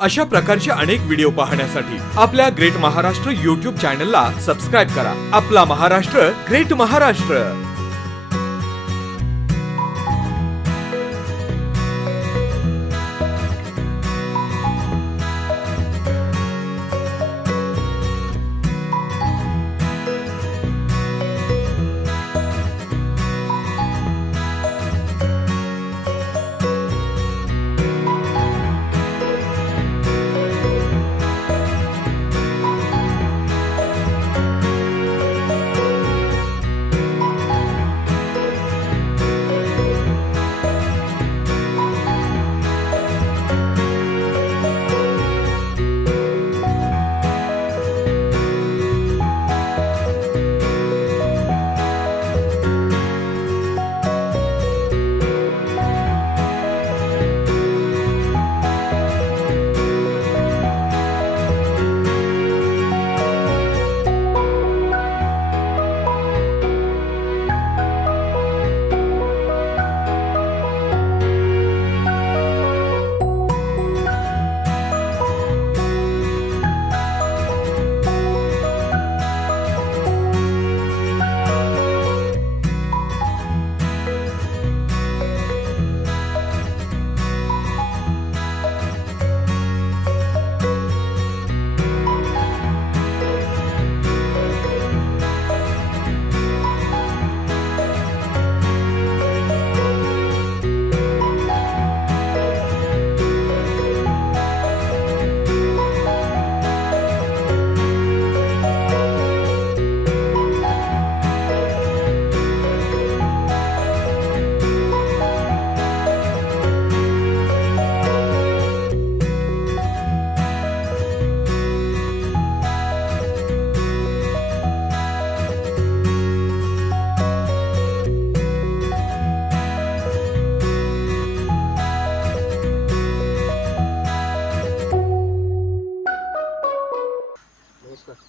अशा प्रकारचे अनेक व्हिडिओ पाहण्यासाठी आपल्या ग्रेट महाराष्ट्र YouTube चॅनलला सबस्क्राइब करा। आपला महाराष्ट्र ग्रेट महाराष्ट्र।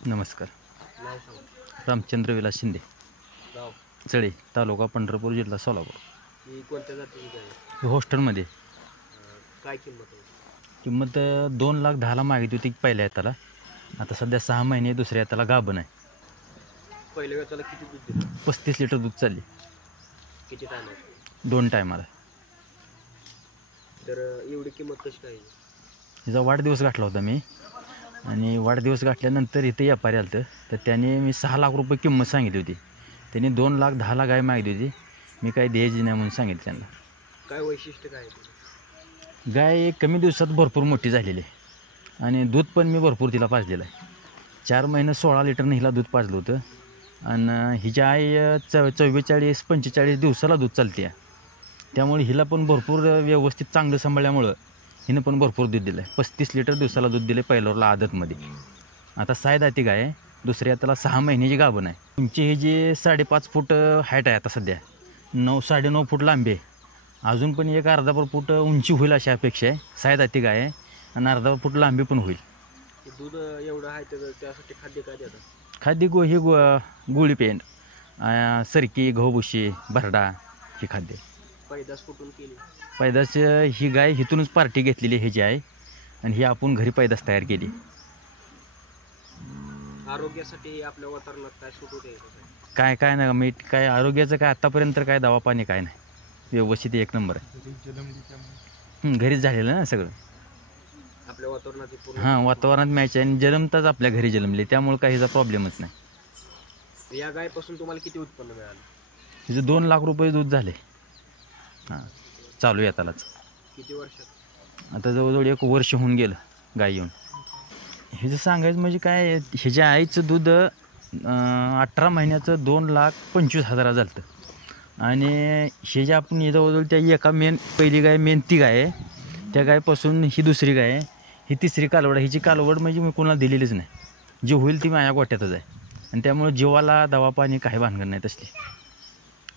नमस्कार। रामचंद्र विलास शिंदे, चळे, तालुका पंढरपूर, जिल्हा सोलापूर। कोणत्या जातीची गाय आहे? हॉस्टेलमध्ये काय किंमत आहे? किंमत 2,10,000 मागितली होती पहिल्या येताला। आता सध्या 6 महिने दुसऱ्या येताला गाभण आहे। पहिल्या वेताला किती दूध दिलं? 35 लिटर दूध चालली। किती टायमात? 2 टायमाला। तर एवढी किंमत कशी काय? हिचा वाढदिवस गाठला होता मी, आणि वाढदिवस गाठल्यानंतर इथे व्यापारी आलं तर त्याने मी 6 लाख रुपये किंमत सांगितली होती। त्यांनी 2,10,000 गाय मागितली होती। मी काही द्यायची नाही म्हणून सांगितलं त्यांना। काय वैशिष्ट्य काय आहे? गाय कमी दिवसात भरपूर मोठी झालेली आहे, आणि दूध पण मी भरपूर तिला पाजलेलं आहे। 4 महिने 16 लिटरनं हिला दूध पाजलं होतं, आणि हिच्या आई 44-45 दिवसाला दूध चालते आहे। त्यामुळे हिला पण भरपूर व्यवस्थित चांगलं सांभाळल्यामुळं हिनं पण भरपूर दूध दिलं आहे। 35 लिटर दिवसाला दूध दिले पहिल्यावरला आदतमध्ये। आता 6 दाती गाय आहे, दुसऱ्या त्याला 6 महिन्याची गाभण आहे। तुमची ही जी 5.5 फूट हाईट आहे आता सध्या, 9-9.5 फूट लांबी आहे। अजून पण एक अर्धा फूट उंची होईल अशी अपेक्षा आहे। 6 दाती गाय आहे, आणि अर्धा फूट लांबी पण होईल। दूध एवढं आहे तर त्यासाठी खाद्य काय देतात? खाद्य गोळी पेंड, सरकी, गहूभुशी, भरडा ही खाद्य। पैदास कुठून केली? पैदास ही गाय इथूनच पार्टी घेतलेली ह्याची आहे, आणि ही आपण घरी पैदास तयार केली। आरोग्यासाठी आपल्या वातावरणात काय सूट होते? काय नाही मी काय आरोग्याचं काय आत्तापर्यंत काय दवा पाणी काय नाही, व्यवस्थित एक नंबर आहे। घरीच झालेलं ना सगळं आपल्या वातावरणात? हां, वातावरणात मॅच आहे, आणि जन्मताच आपल्या घरी जन्मले, त्यामुळे काहीचा प्रॉब्लेमच नाही। या गायपासून तुम्हाला किती उत्पन्न मिळालं? तिचं 2 लाख रुपये दूध झाले। हां, चालू येतालाच। किती वर्षात? आता जवळजवळ 1 वर्ष होऊन गेलं गाय येऊन। हिचं सांगायचं म्हणजे काय, ह्याच्या आईचं दूध 18 महिन्याचं 2,25,000 झालं होतं, आणि हे जे आपण जवळजवळ त्या एका पहिली गाय ती गाय आहे, त्या गायपासून ही दुसरी गाय आहे, ही तिसरी कालवड आहे। हिची कालवड म्हणजे मी कोणाला दिलेलीच नाही, जी होईल ती माझ्या गोट्यातच आहे, आणि त्यामुळे जीवाला दवा पाणी काही भानगड नाही तसली।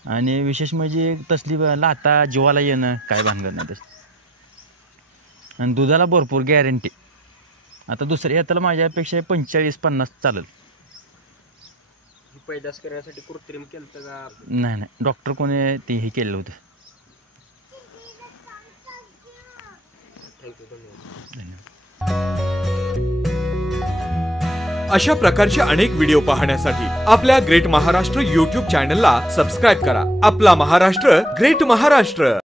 आणि विशेष म्हणजे तसली लाता जीवाला येणं काय भानगड नाही तसली, आणि दुधाला भरपूर गॅरंटी। आता दुसऱ्या यातला माझ्यापेक्षा 45-50 चालेल। पैदास करण्यासाठी कृत्रिम केलं का? नाही, डॉक्टर कोणी ते हे केलेलं होतं। थँक्यू, धन्यवाद। अशा प्रकारचे अनेक व्हिडिओ पाहण्यासाठी आपल्या ग्रेट महाराष्ट्र YouTube चॅनलला सबस्क्राईब करा. आपला महाराष्ट्र ग्रेट महाराष्ट्र.